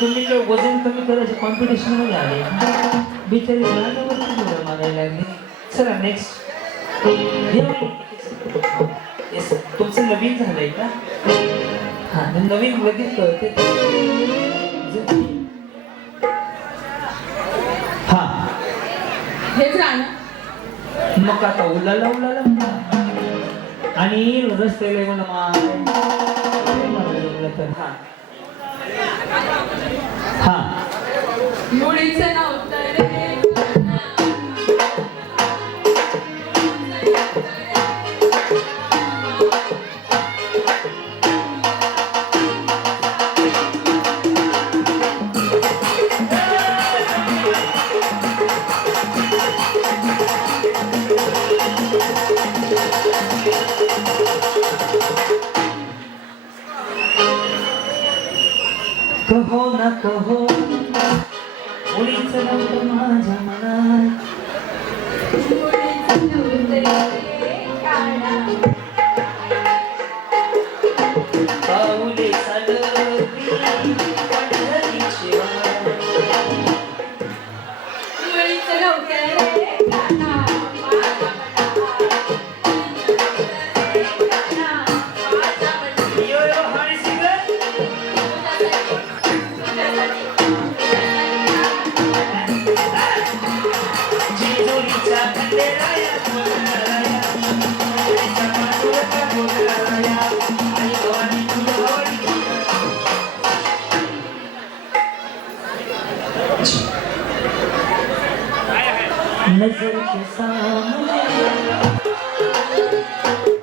तुम्ही काय वजन कमी करायचे कॉम्पिटिशनमध्ये आले बिचारी गाण्यावरती मुलं मागायला लागली. चला नेक्स्ट येस तुमचं नवीन झालंय का? हा नवीन लगेच कळते. हा. हेच राहणं मग आता उलाला उलाला. आणि रस्त्याला म्हणा म्हणायला तर हा हा मुळीच नव्हतं रे कहो ना कहो मुलीच नव्हतं नजर के सामने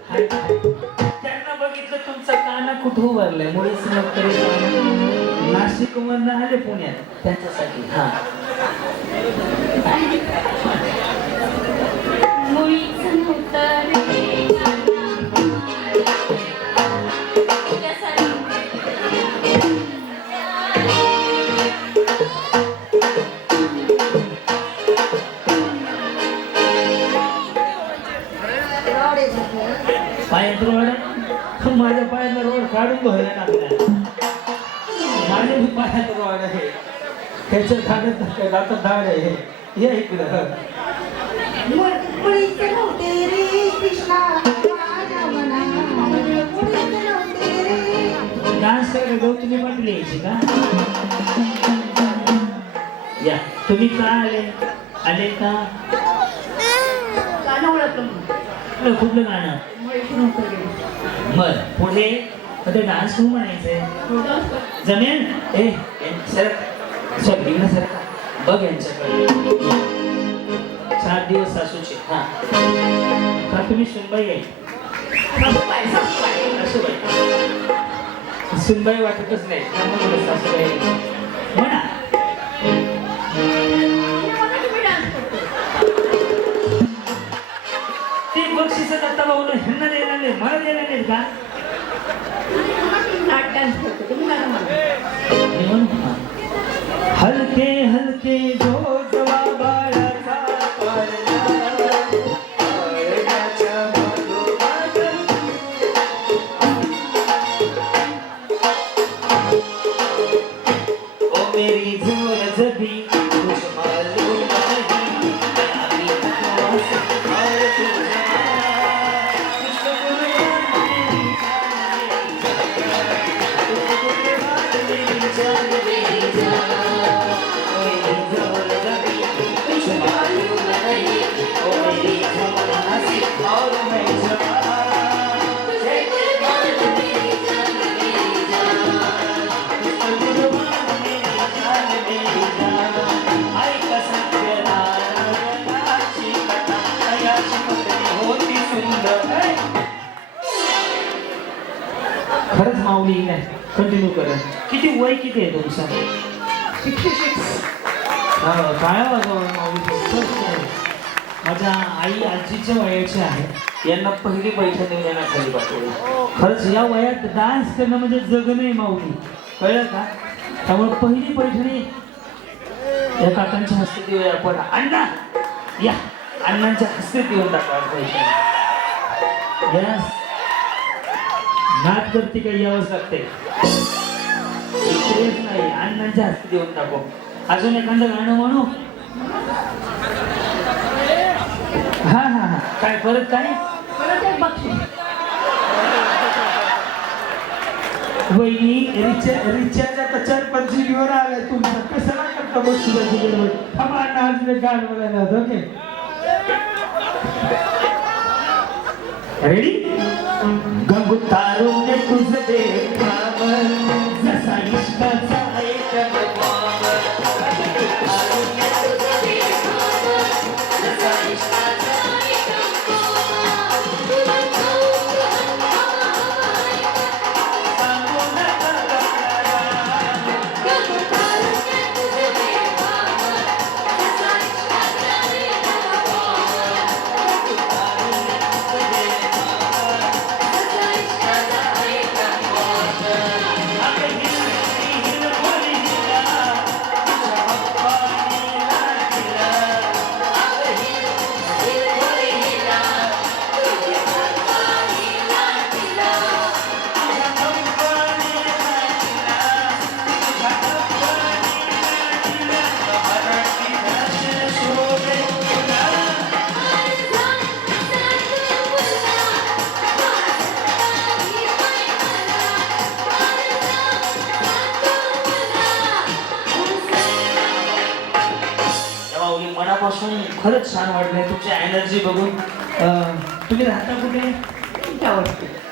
हाय, त्यांना बघितलं तुमचा काना कुठं उभारलाय मग तरी नाशिक मधनं आले पुण्यात. त्यांच्यासाठी हा. मुळीच त्याच्या काय दातात धाड आहे. या इकडं. डान्स करायला गौतमी पाटील यायची का? या. तुम्ही का आले? आले का? गाणं ओळखलं. कुठलं गाणं? बर पुढे. आता डान्स होऊ म्हणायचंय. जमेल? ए सर. इकडे सरक बघ यांच्याकडे. चार दिवस सासूचे. हा. का तुम्ही सुनबाई आहे. सासूबाई, सुनबाई वाटतच नाही. सासूबाई. म्हणा. ते बक्षीस दत्ता भाऊला ह्यांना द्यायला नाही मला द्यायला नाही का? नाट करतो. तुम्ही म्हणा. हलके हलके जो माऊली नाही कंटिन्यू करा. किती वय किती आहे तुमचं. हो, काय माऊली छान. माझ्या आई आजीच्या वयाचे आहे. यांना पहिली पैठणी यांना खाली पाठवली. खरंच या वयात डान्स करणं म्हणजे जगणं माऊली. कळलं का? त्यामुळे पहिली पैठणी या काकांच्या हस्ते देऊया आपण. अण्णा या. अण्णांच्या हस्ते देऊन टाका पैठणी. नाच करते काही यावंच लागते नाही. अण्णांच्या हस्ते देऊन टाकू अजून एखादं गाणं म्हणू? हा हा हा. काय परत काय? परत एक बक्षीस. वहिनी रिचार्ज रिचार्ज आता चार पाच आलाय. तुमचा थांबा गाणं बोलायला okay? Ready botaram-me a cruzadeira a ver Zé माऊली मनापासून खरंच छान वाटलंय. तुमची एनर्जी बघून तुम्ही राहता कुठे?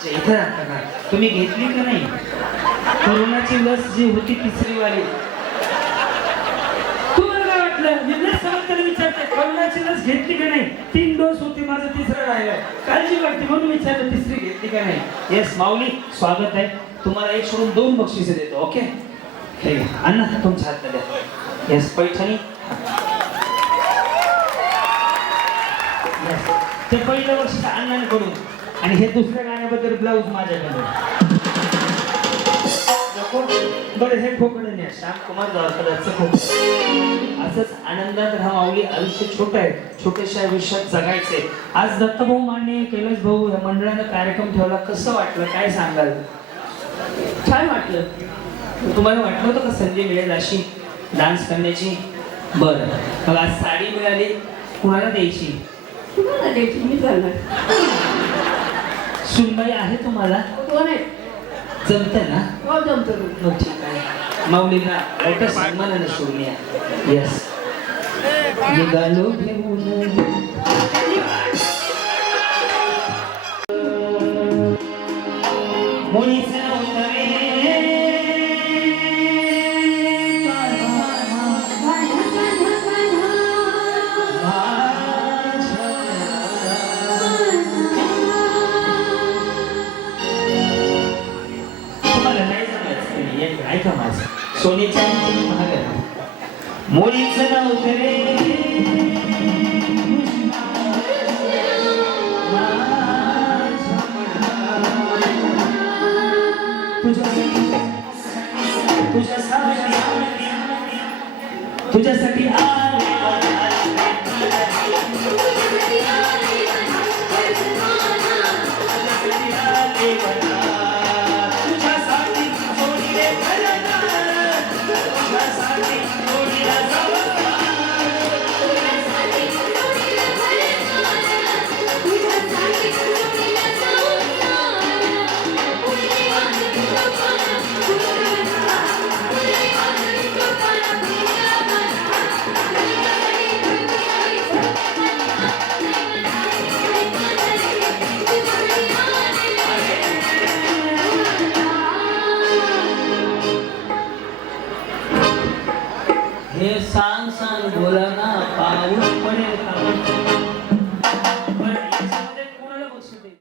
इथे. राहता का? तुम्ही घेतली का नाही? कोरोनाची लस जी होती तिसरी वाली कोरोनाची लस घेतली का नाही? तीन डोस होते माझं तिसरं राहिलं. काळजी वाटते म्हणून विचारलं तिसरी घेतली का नाही? येस माऊली स्वागत आहे. तुम्हाला एक सोडून दोन बक्षिसे देतो ओके हे. अण्णा तुमच्या हातात येस पैठणी. ते पहिलं वर्ष अण्णाने करून. आणि हे दुसऱ्या गाण्याबद्दल ब्लाऊज माझ्याकडे. बरं हे खोकडं न्या श्याम कुमार गावकरांचं खोकड. असंच आनंदात राहा माऊली आयुष्य छोट आहे. छोट्याशा आयुष्यात जगायचंय. आज दत्तभाऊ माने कैलास भाऊ या मंडळानं कार्यक्रम ठेवला. कसं वाटलं? काय सांगाल? छान वाटलं. तुम्हाला वाटलं होतं का संधी मिळेल अशी? डान्स करण्याची? बरं. मग आज साडी मिळाली. कुणाला द्यायची? तुम्हाला द्यायची मी झालं सुनबाई आहे तुम्हाला? कोण आहे? जमतं ना? हो जमतो. मग ठीक आहे. माऊलीला मोठ्या सन्मानाने सोडूया यस निघालो घेऊन सोनीचा सोन्याच्या नाव महाग मुळीच रे. तुझ्यासाठी तुझ्यासाठी तुझ्यासाठी आले